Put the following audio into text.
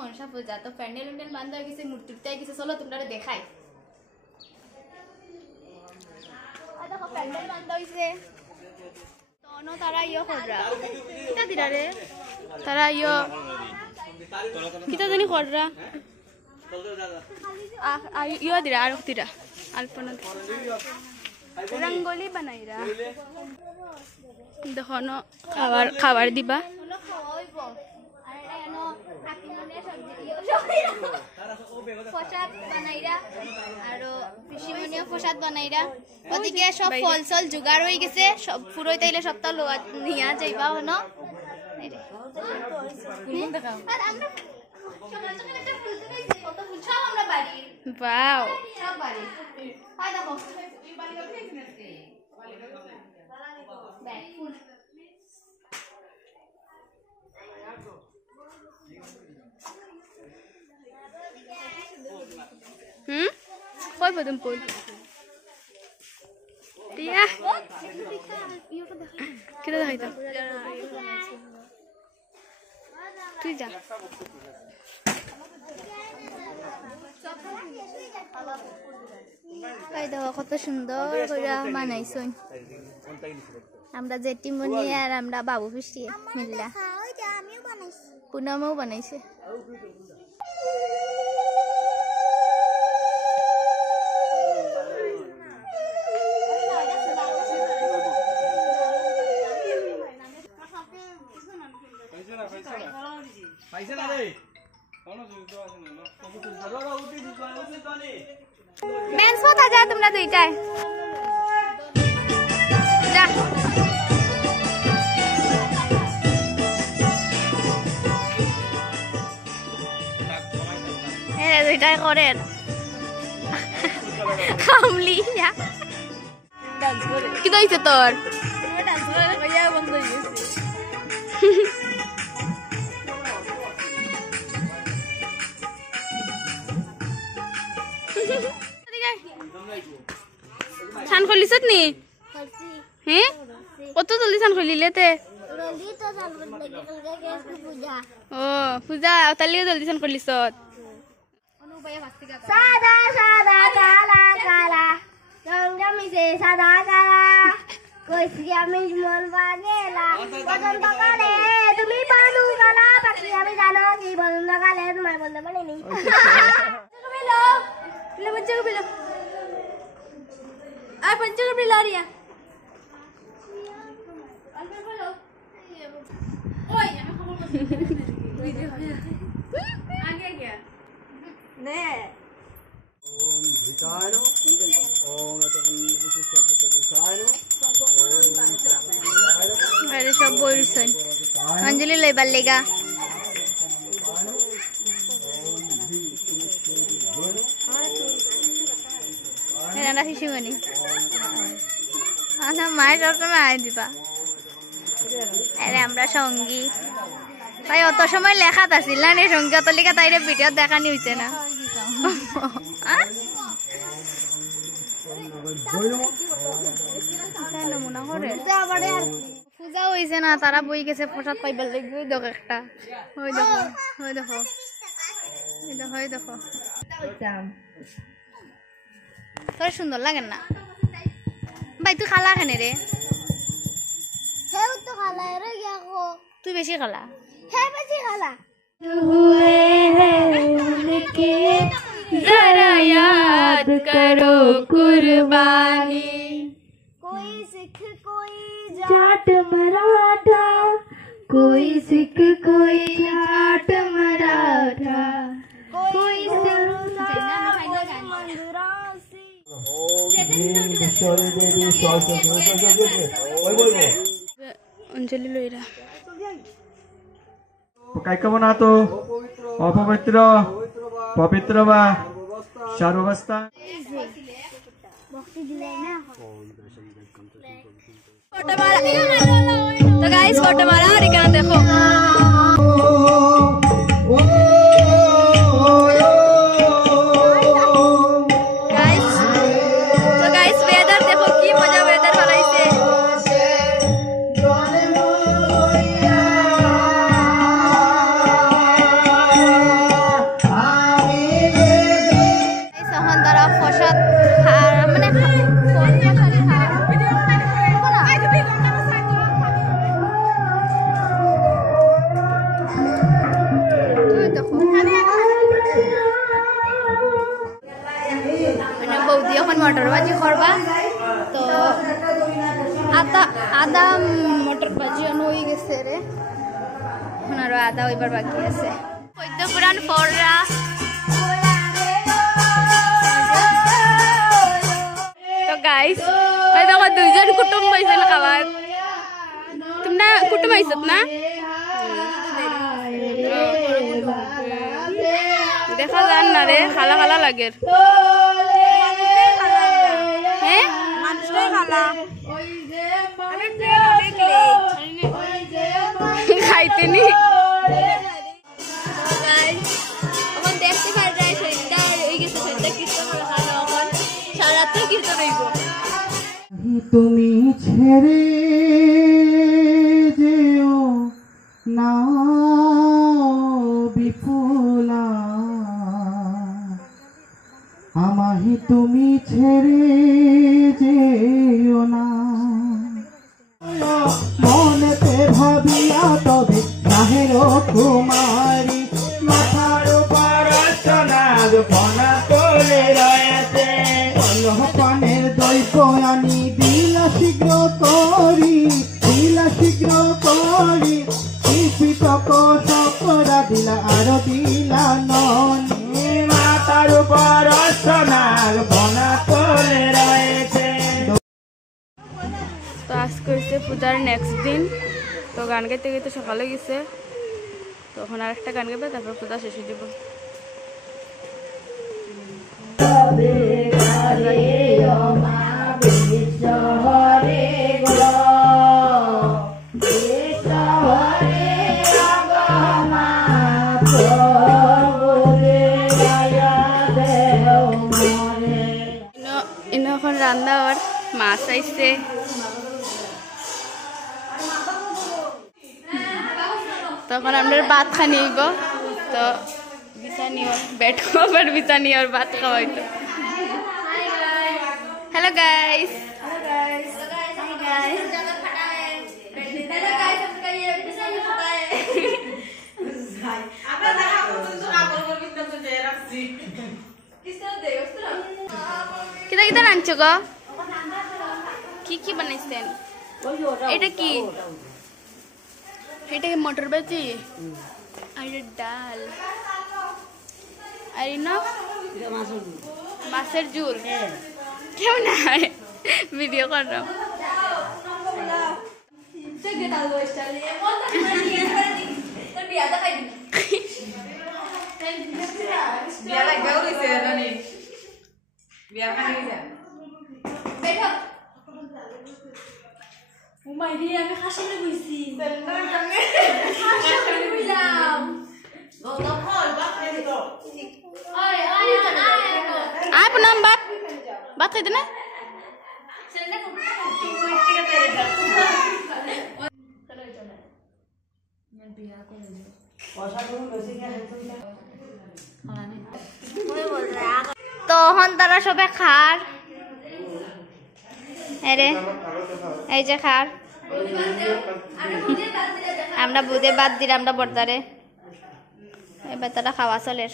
मनसा पूजा तो पैंडल उंडल बांधा किसी मूर्ति किसी चलो तुम्हारे देखाई देखो पैंडल बांधा इसे दोनों तारा यो कर रहा कितना दिरा रे तारा यो कितना जनी कर रहा यो दिरा आरो दिरा अल्पना रंगोली बनाई रहा देखो न खावार खावार दिबा प्रसाद बनाइरा आरो पिसिमनिया प्रसाद बनाइरा ओदिके सब फल सल जुगाड़ होई गेছে सब পুরোই তাইলে সবটা লোয়া নিয়া যাইবা হনো দেখাও আর আমরা সমাজ থেকে একটা ফুল দিয়েছি কত বুঝাও আমরা বাড়ি ওয়াও সব বাড়ি হাই দেখো এই বাড়ি দেখেছিস আজকে ব্যাক ফুল कोई बदम पोल दिया किधर है तो तू जा এই দেখো কত সুন্দর কইরা বানাইছন আমরা জেঠিমনি আর আমরা বাবু পিসি মিল্লা ওই যে আমিও বানাইছি পুনমও বানাইছে मेंस मत आजा तुमरा दुईटाय जा ए दुईटाय करे कामली या डांस करे কি দইছে তোর ডান্স করে কইয়া বন্ধ হই গেছে छान खोलीसत नी हैं কত জলদি छान खोलीले ते जल्दी तो छान खोलले के पूजा ओ पूजा ताली जल्दी छान खोलीसत अनु भैया भक्ति का सादा सादा काला काला रंगमी से सादा काला कोई আমি মন বাগেলা পছন্দ করে তুমি পানু কালা বাকি আমি জানো কি পছন্দ করে তোমার বলতে পারিনি তুমি লো ले बच्चे को पिलो आ बच्चे को पिला रही है अंदर बोलो ओए मैं खबर वीडियो आगे क्या ने ओम भितानो ओम अरे सब बोल सुन अंजलि ले बल्लेगा এনারা হিসিমনি আচ্ছা মায়ের সবসময় আয় দিবা আরে আমরা সঙ্গী তাই অত সময় লেখাত আছিল না সঙ্গী অত লেখা তাইরে ভিডিও দেখানি হইছে না পূজা হয়েছে না তারা বই গেছে প্রসাদ পাইবার লাগবে ওই দেখো একটা ওই দেখো ওই দেখো ওই দেখো ওই দেখো তোর সুন্দর লাগে না ভাই তুই খালা খানে রে তো খালা রে তুই বেশি খালা হ্যাঁ বেশি খালা हुए हैं उनके जरा याद करो कुर्बानी कोई सिख कोई जाट मराठा कोई सिख कोई जाट मराठा कोई अंजलि लोइरा कायकमना तो अपवित्र पवित्र वा सर्वावस्था तो गाइस फोटो मारा और इकना देखो गाइस তারা প্রসাদ মানে মানে বৌদি এখন মটর ভাজি করবা তো আদা মটর ভাজি হয়ে গেছে রে এখন আরো আদা ওইবার বাকি আছে পুরান ফররা তো গাইস ওই দেখো দুইজন কুটুম পাইছেন খাবার তোমরা কুটুম আইছত না দেখা যান না রে খালা খালা লাগে হ্যাঁ খাইতে নি তুমি ছেড়ে যেও না বিপুলা আমাহি তুমি ছেড়ে যেও না মনেতে ভাবিয়া তবে নাহের কুমারী মাথার উপর সোনার ফনা করে রয়েছে পানের দৈব আনি দিলা শীঘ্র করি পিতক সকরা দিলা আরো দিলা ননি মাথার উপর সোনার ফনা করে রয়েছে। তো আজকে হচ্ছে পূজার নেক্সট দিন তো গান গাইতে গাইতে সকালে গেছে তখন আর একটা গান গাইবে তারপর পূজা শেষ হয়ে যাব এখন রান্না আর মাছ আইছে তখন আমরা ভাত খানি আইব তো বিছানি আর বেড কভার বিছানি আর ভাত খাওয়াইতো হ্যালো গাইস কিতা কিতা রাঁধছো গো কি বানাইছেন এটা কি এটা কি মটর ভাজি আর ডাল আর না মাছের ঝোল কেউ না ভিডিও করলাম আমি হাসিলে বুঝছি आप नाम बात खाते ना তখন তারা সবে খার আরে এই যে খার আমরা বুধে বাদ দিলাম আমরা বর্দারে এবার তারা খাওয়া চলের